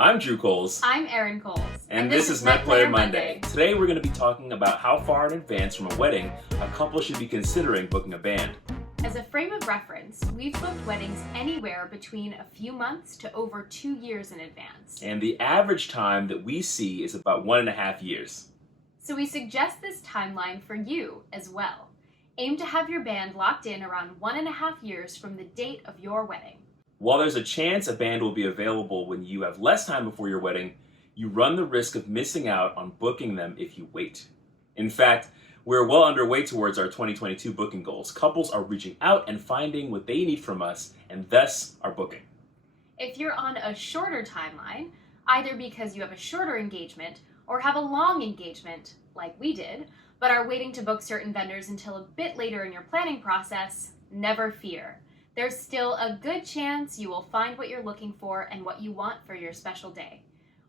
I'm Drew Coles. I'm Erin Coles. And this is Met Player Monday. Today we're going to be talking about how far in advance from a wedding a couple should be considering booking a band. As a frame of reference, we've booked weddings anywhere between a few months to over 2 years in advance. And the average time that we see is about 1.5 years. So we suggest this timeline for you as well. Aim to have your band locked in around 1.5 years from the date of your wedding. While there's a chance a band will be available when you have less time before your wedding, you run the risk of missing out on booking them if you wait. In fact, we're well underway towards our 2022 booking goals. Couples are reaching out and finding what they need from us, and thus are booking. If you're on a shorter timeline, either because you have a shorter engagement or have a long engagement, like we did, but are waiting to book certain vendors until a bit later in your planning process, never fear. There's still a good chance you will find what you're looking for and what you want for your special day.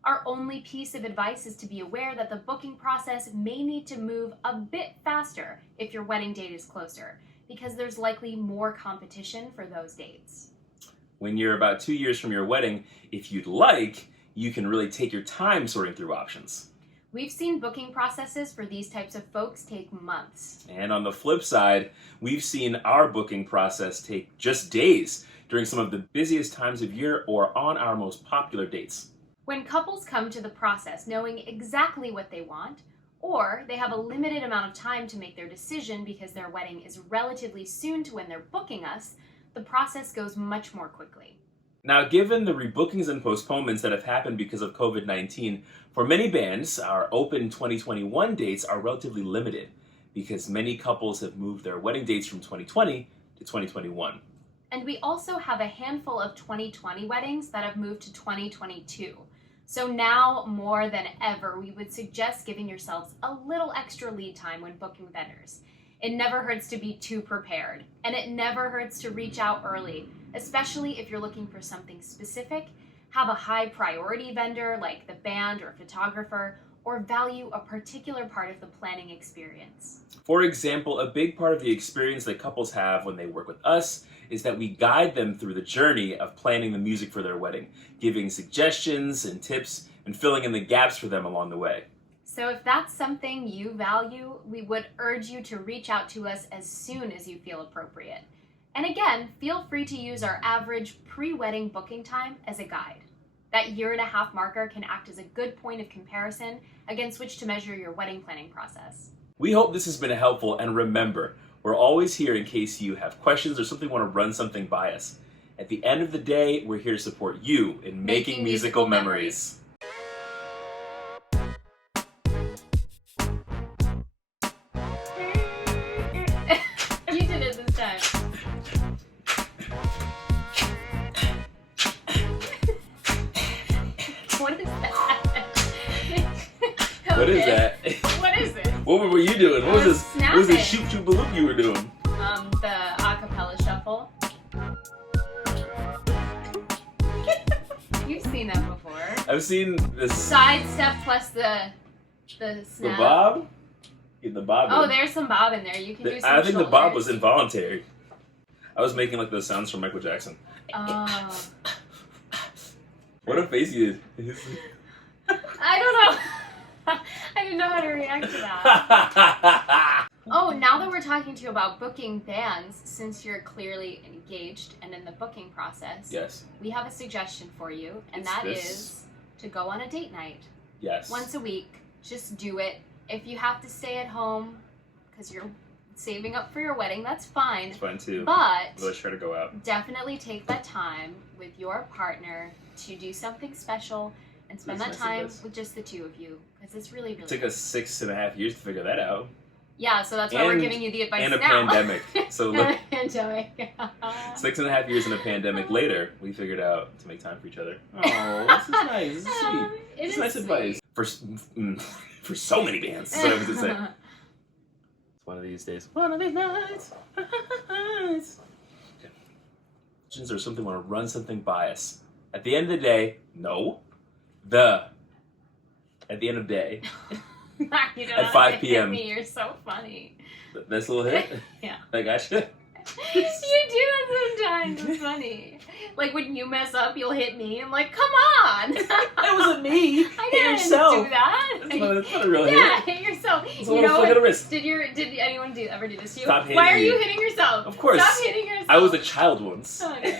Our only piece of advice is to be aware that the booking process may need to move a bit faster if your wedding date is closer, because there's likely more competition for those dates. When you're about 2 years from your wedding, if you'd like, you can really take your time sorting through options. We've seen booking processes for these types of folks take months. And on the flip side, we've seen our booking process take just days during some of the busiest times of year or on our most popular dates. When couples come to the process knowing exactly what they want, or they have a limited amount of time to make their decision because their wedding is relatively soon to when they're booking us, the process goes much more quickly. Now, given the rebookings and postponements that have happened because of COVID-19, for many bands, our open 2021 dates are relatively limited because many couples have moved their wedding dates from 2020 to 2021. And we also have a handful of 2020 weddings that have moved to 2022. So now, more than ever, we would suggest giving yourselves a little extra lead time when booking vendors. It never hurts to be too prepared, and it never hurts to reach out early, especially if you're looking for something specific, have a high priority vendor like the band or photographer, or value a particular part of the planning experience. For example, a big part of the experience that couples have when they work with us is that we guide them through the journey of planning the music for their wedding, giving suggestions and tips and filling in the gaps for them along the way. So if that's something you value, we would urge you to reach out to us as soon as you feel appropriate. And again, feel free to use our average pre-wedding booking time as a guide. That 1.5-year marker can act as a good point of comparison against which to measure your wedding planning process. We hope this has been helpful, and remember, we're always here in case you have questions or simply want to run something by us. At the end of the day, we're here to support you in making musical memories. You did it this time. What is that? What is that? What is it? What were you doing? What was this? Snap What was this it. shoot shoot balloon you were doing? The acapella shuffle. You've seen that before. I've seen this. Side step plus the The snap. bob? Get the bob. Oh, in. there's some bob in there. You can do some I think the bob shoulders. was involuntary. I was making like those sounds from Michael Jackson. Oh. What a face you did. I don't know. I didn't know how to react to that. Oh, now that we're talking to you about booking bands, since you're clearly engaged and in the booking process, Yes. we have a suggestion for you, and It's that this. is to go on a date night. Yes. Once a week, just do it. If you have to stay at home because you're saving up for your wedding, that's fine. It's fun too. But Let's try to go out. definitely take that time with your partner to do something special and spend That's that nice time advice. with just the two of you, because it's really, really It took us 6.5 years to figure that out. Yeah, so that's why we're And- giving you the advice And a now. pandemic. So look, Pandemic. 6.5 years in a pandemic later, we figured out to make time for each other. Oh, this is nice. This is sweet. It It's is nice sweet. advice. For so many bands. That's what I was going to say. It's one of these days. One of these nights. Okay. Questions or something want to run something by us. At the end of the day, no. At the end of the day, You don't At have to 5 hit p.m. me, you're so funny. this little hit. Yeah. I gotcha. You do it sometimes. It's funny. Like when you mess up, you'll hit me. I'm like, come on. myself. do that. It's not a real hit. Yeah, hit yourself. It's a little flick of the wrist. Did anyone ever do this to you? Stop hitting Why are me. you hitting yourself? Of course. Stop hitting yourself. I was a child once. Okay.